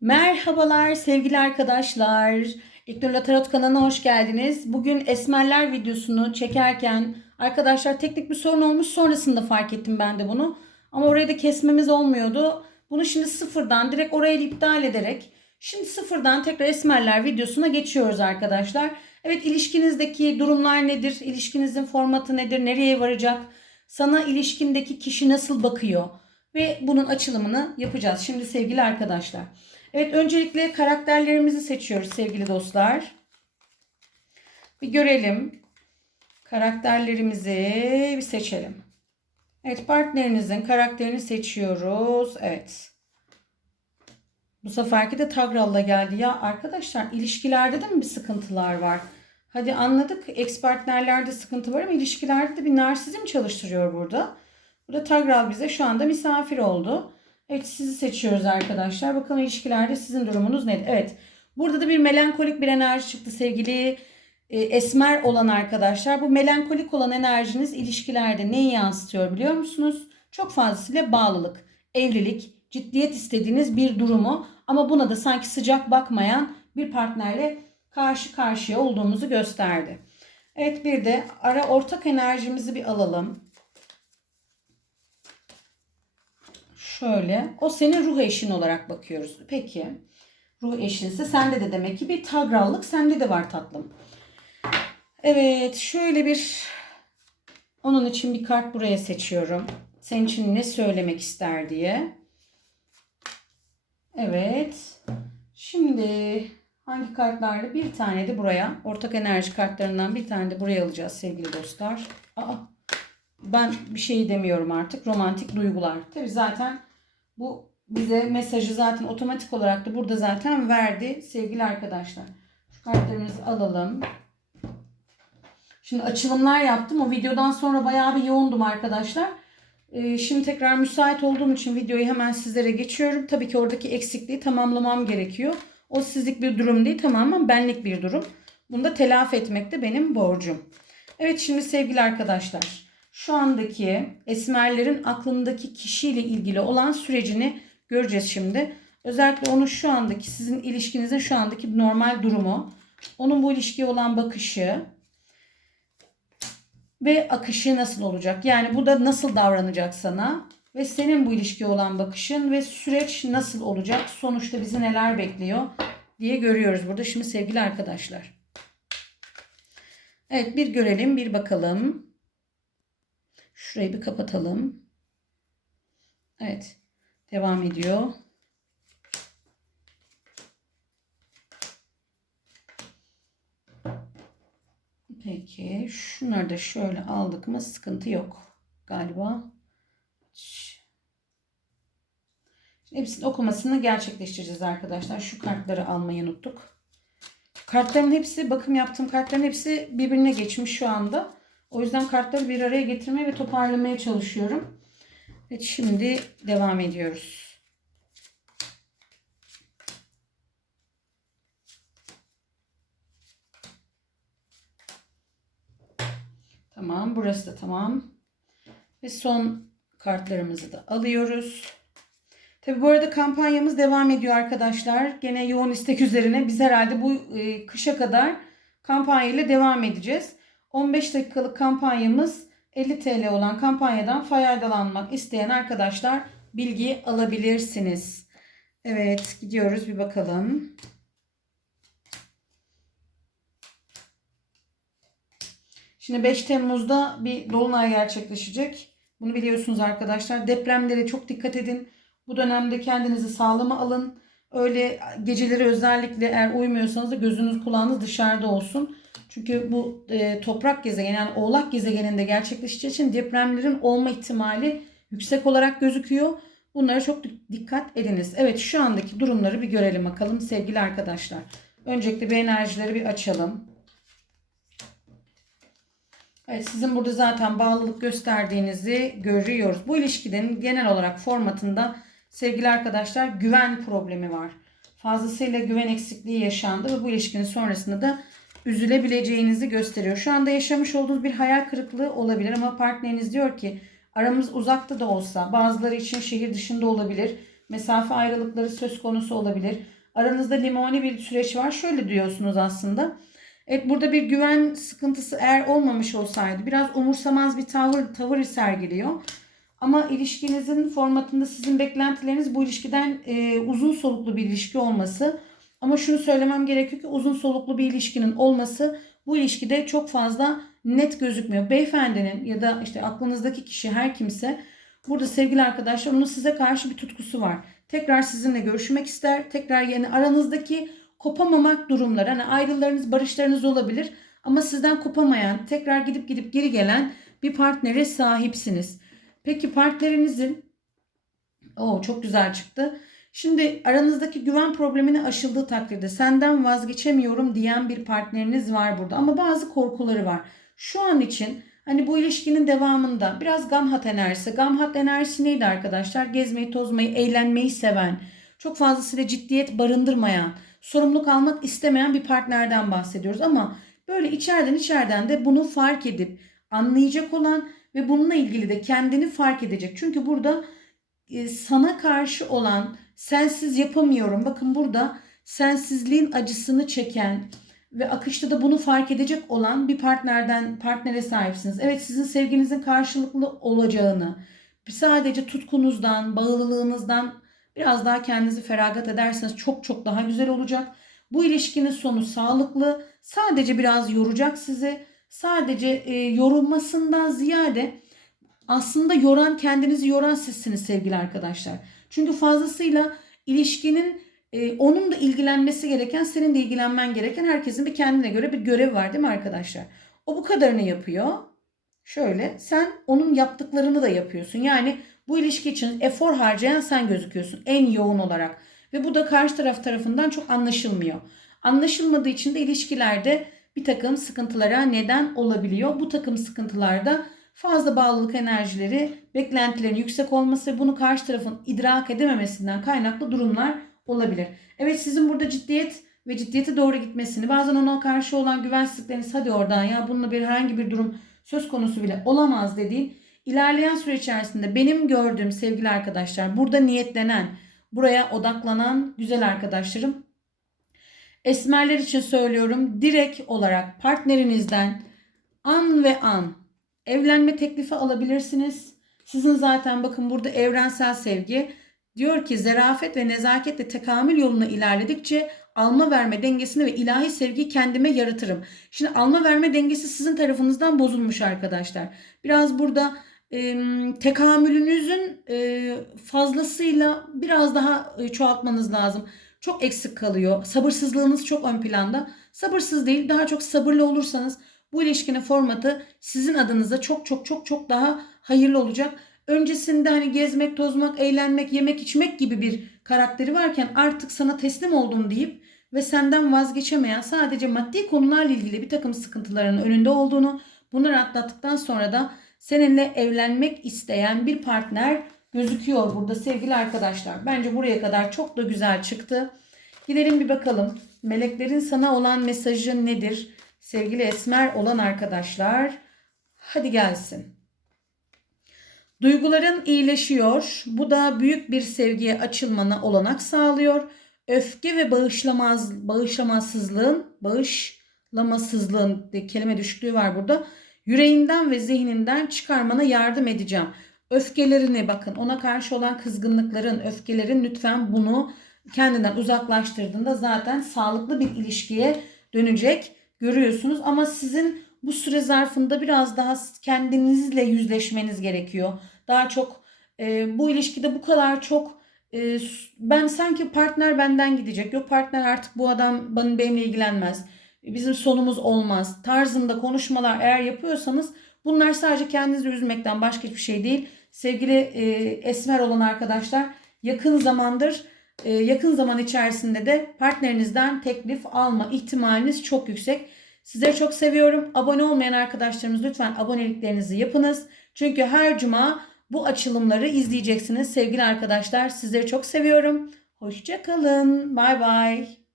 Merhabalar sevgili arkadaşlar. İknurla Tarot kanalına hoş geldiniz. Bugün esmerler videosunu çekerken arkadaşlar teknik bir sorun olmuş. Sonrasında fark ettim ben de bunu. Ama orayı da kesmemiz olmuyordu. Bunu şimdi sıfırdan direkt orayı iptal ederek şimdi sıfırdan tekrar esmerler videosuna geçiyoruz arkadaşlar. Evet ilişkinizdeki durumlar nedir? İlişkinizin formatı nedir? Nereye varacak? Sana ilişkindeki kişi nasıl bakıyor? Ve bunun açılımını yapacağız şimdi sevgili arkadaşlar. Evet öncelikle karakterlerimizi seçiyoruz sevgili dostlar. Bir görelim. Karakterlerimizi bir seçelim. Evet partnerinizin karakterini seçiyoruz. Evet. Bu seferki de Tagral'la geldi. Ya arkadaşlar ilişkilerde de mi bir sıkıntılar var? Hadi anladık. Ex partnerlerde sıkıntı var ama ilişkilerde de bir narsizm çalıştırıyor burada. Burada Tagral bize şu anda misafir oldu. Evet sizi seçiyoruz arkadaşlar. Bakalım ilişkilerde sizin durumunuz nedir? Evet. Burada da bir melankolik bir enerji çıktı sevgili e, esmer olan arkadaşlar. Bu melankolik olan enerjiniz ilişkilerde neyi yansıtıyor biliyor musunuz? Çok fazlasıyla bağlılık, evlilik, ciddiyet istediğiniz bir durumu ama buna da sanki sıcak bakmayan bir partnerle karşı karşıya olduğumuzu gösterdi. Evet bir de ara ortak enerjimizi bir alalım. Şöyle. O senin ruh eşin olarak bakıyoruz. Peki. Ruh eşinse sende de demek ki bir tagrallık sende de var tatlım. Evet. Şöyle bir onun için bir kart buraya seçiyorum. Senin için ne söylemek ister diye. Evet. Şimdi hangi kartlarla? Bir tane de buraya. Ortak enerji kartlarından bir tane de buraya alacağız sevgili dostlar. Aa, ben bir şey demiyorum artık. Romantik duygular. Tabi zaten bu bize mesajı zaten otomatik olarak da burada zaten verdi sevgili arkadaşlar. Şu kartlarımızı alalım. Şimdi açılımlar yaptım. O videodan sonra bayağı bir yoğundum arkadaşlar. Ee, şimdi tekrar müsait olduğum için videoyu hemen sizlere geçiyorum. Tabii ki oradaki eksikliği tamamlamam gerekiyor. O sizlik bir durum değil tamamen benlik bir durum. Bunu da telafi etmek de benim borcum. Evet şimdi sevgili arkadaşlar şu andaki esmerlerin aklındaki kişiyle ilgili olan sürecini göreceğiz şimdi. Özellikle onun şu andaki sizin ilişkinizin şu andaki normal durumu, onun bu ilişkiye olan bakışı ve akışı nasıl olacak? Yani burada nasıl davranacak sana ve senin bu ilişkiye olan bakışın ve süreç nasıl olacak? Sonuçta bizi neler bekliyor diye görüyoruz burada şimdi sevgili arkadaşlar. Evet bir görelim, bir bakalım. Şurayı bir kapatalım. Evet. Devam ediyor. Peki. Şunları da şöyle aldık mı sıkıntı yok. Galiba. Şimdi hepsinin okumasını gerçekleştireceğiz arkadaşlar. Şu kartları almayı unuttuk. Kartların hepsi, bakım yaptığım kartların hepsi birbirine geçmiş şu anda. O yüzden kartları bir araya getirmeye ve toparlamaya çalışıyorum. Evet şimdi devam ediyoruz. Tamam burası da tamam. Ve son kartlarımızı da alıyoruz. Tabi bu arada kampanyamız devam ediyor arkadaşlar. Gene yoğun istek üzerine biz herhalde bu e, kışa kadar kampanya ile devam edeceğiz. 15 dakikalık kampanyamız 50 TL olan kampanyadan faydalanmak isteyen arkadaşlar bilgi alabilirsiniz. Evet gidiyoruz bir bakalım. Şimdi 5 Temmuz'da bir dolunay gerçekleşecek. Bunu biliyorsunuz arkadaşlar. Depremlere çok dikkat edin. Bu dönemde kendinizi sağlama alın. Öyle geceleri özellikle eğer uyumuyorsanız da gözünüz kulağınız dışarıda olsun. Çünkü bu e, toprak gezegen yani oğlak gezegeninde gerçekleşeceği için depremlerin olma ihtimali yüksek olarak gözüküyor. Bunlara çok dikkat ediniz. Evet şu andaki durumları bir görelim bakalım sevgili arkadaşlar. Öncelikle bir enerjileri bir açalım. Evet sizin burada zaten bağlılık gösterdiğinizi görüyoruz. Bu ilişkinin genel olarak formatında sevgili arkadaşlar güven problemi var. Fazlasıyla güven eksikliği yaşandı ve bu ilişkinin sonrasında da üzülebileceğinizi gösteriyor. Şu anda yaşamış olduğunuz bir hayal kırıklığı olabilir ama partneriniz diyor ki aramız uzakta da olsa bazıları için şehir dışında olabilir. Mesafe ayrılıkları söz konusu olabilir. Aranızda limoni bir süreç var. Şöyle diyorsunuz aslında. Evet burada bir güven sıkıntısı eğer olmamış olsaydı biraz umursamaz bir tavır tavır sergiliyor. Ama ilişkinizin formatında sizin beklentileriniz bu ilişkiden e, uzun soluklu bir ilişki olması. Ama şunu söylemem gerekiyor ki uzun soluklu bir ilişkinin olması bu ilişkide çok fazla net gözükmüyor. Beyefendinin ya da işte aklınızdaki kişi her kimse burada sevgili arkadaşlar onun size karşı bir tutkusu var. Tekrar sizinle görüşmek ister. Tekrar yani aranızdaki kopamamak durumlar. Hani ayrılarınız, barışlarınız olabilir. Ama sizden kopamayan, tekrar gidip gidip geri gelen bir partnere sahipsiniz. Peki partnerinizin o çok güzel çıktı. Şimdi aranızdaki güven problemini aşıldığı takdirde senden vazgeçemiyorum diyen bir partneriniz var burada ama bazı korkuları var. Şu an için hani bu ilişkinin devamında biraz gamhat enerjisi. Gamhat enerjisi neydi arkadaşlar? Gezmeyi, tozmayı, eğlenmeyi seven, çok fazlasıyla ciddiyet barındırmayan, sorumluluk almak istemeyen bir partnerden bahsediyoruz ama böyle içeriden içeriden de bunu fark edip anlayacak olan ve bununla ilgili de kendini fark edecek. Çünkü burada e, sana karşı olan sensiz yapamıyorum. Bakın burada sensizliğin acısını çeken ve akışta da bunu fark edecek olan bir partnerden partnere sahipsiniz. Evet sizin sevginizin karşılıklı olacağını, sadece tutkunuzdan, bağlılığınızdan biraz daha kendinizi feragat ederseniz çok çok daha güzel olacak. Bu ilişkinin sonu sağlıklı. Sadece biraz yoracak sizi. Sadece e, yorulmasından ziyade aslında yoran kendinizi yoran sizsiniz sevgili arkadaşlar. Çünkü fazlasıyla ilişkinin e, onun da ilgilenmesi gereken, senin de ilgilenmen gereken herkesin bir kendine göre bir görevi var değil mi arkadaşlar? O bu kadarını yapıyor. Şöyle sen onun yaptıklarını da yapıyorsun. Yani bu ilişki için efor harcayan sen gözüküyorsun en yoğun olarak. Ve bu da karşı taraf tarafından çok anlaşılmıyor. Anlaşılmadığı için de ilişkilerde bir takım sıkıntılara neden olabiliyor. Bu takım sıkıntılarda fazla bağlılık enerjileri, beklentilerin yüksek olması ve bunu karşı tarafın idrak edememesinden kaynaklı durumlar olabilir. Evet sizin burada ciddiyet ve ciddiyete doğru gitmesini, bazen ona karşı olan güvensizlikleriniz hadi oradan ya bununla bir herhangi bir durum söz konusu bile olamaz dediğin ilerleyen süre içerisinde benim gördüğüm sevgili arkadaşlar burada niyetlenen, buraya odaklanan güzel arkadaşlarım Esmerler için söylüyorum direkt olarak partnerinizden an ve an evlenme teklifi alabilirsiniz. Sizin zaten bakın burada evrensel sevgi diyor ki zarafet ve nezaketle tekamül yoluna ilerledikçe alma verme dengesini ve ilahi sevgiyi kendime yaratırım. Şimdi alma verme dengesi sizin tarafınızdan bozulmuş arkadaşlar. Biraz burada e, tekamülünüzün e, fazlasıyla biraz daha e, çoğaltmanız lazım. Çok eksik kalıyor. Sabırsızlığınız çok ön planda. Sabırsız değil daha çok sabırlı olursanız bu ilişkinin formatı sizin adınıza çok çok çok çok daha hayırlı olacak. Öncesinde hani gezmek, tozmak, eğlenmek, yemek, içmek gibi bir karakteri varken artık sana teslim oldum deyip ve senden vazgeçemeyen sadece maddi konularla ilgili bir takım sıkıntıların önünde olduğunu bunları atlattıktan sonra da seninle evlenmek isteyen bir partner gözüküyor burada sevgili arkadaşlar. Bence buraya kadar çok da güzel çıktı. Gidelim bir bakalım. Meleklerin sana olan mesajı nedir? Sevgili esmer olan arkadaşlar. Hadi gelsin. Duyguların iyileşiyor. Bu da büyük bir sevgiye açılmana olanak sağlıyor. Öfke ve bağışlamaz, bağışlamasızlığın, bağışlamasızlığın kelime düşüklüğü var burada. Yüreğinden ve zihninden çıkarmana yardım edeceğim. Öfkelerini bakın ona karşı olan kızgınlıkların, öfkelerin lütfen bunu kendinden uzaklaştırdığında zaten sağlıklı bir ilişkiye dönecek görüyorsunuz. Ama sizin bu süre zarfında biraz daha kendinizle yüzleşmeniz gerekiyor. Daha çok e, bu ilişkide bu kadar çok e, ben sanki partner benden gidecek. Yok partner artık bu adam bana benimle ilgilenmez. Bizim sonumuz olmaz. Tarzında konuşmalar eğer yapıyorsanız bunlar sadece kendinizi üzmekten başka hiçbir şey değil. Sevgili e, esmer olan arkadaşlar yakın zamandır e, yakın zaman içerisinde de partnerinizden teklif alma ihtimaliniz çok yüksek. Sizleri çok seviyorum. Abone olmayan arkadaşlarımız lütfen aboneliklerinizi yapınız. Çünkü her cuma bu açılımları izleyeceksiniz sevgili arkadaşlar. Sizleri çok seviyorum. Hoşçakalın. Bay bay.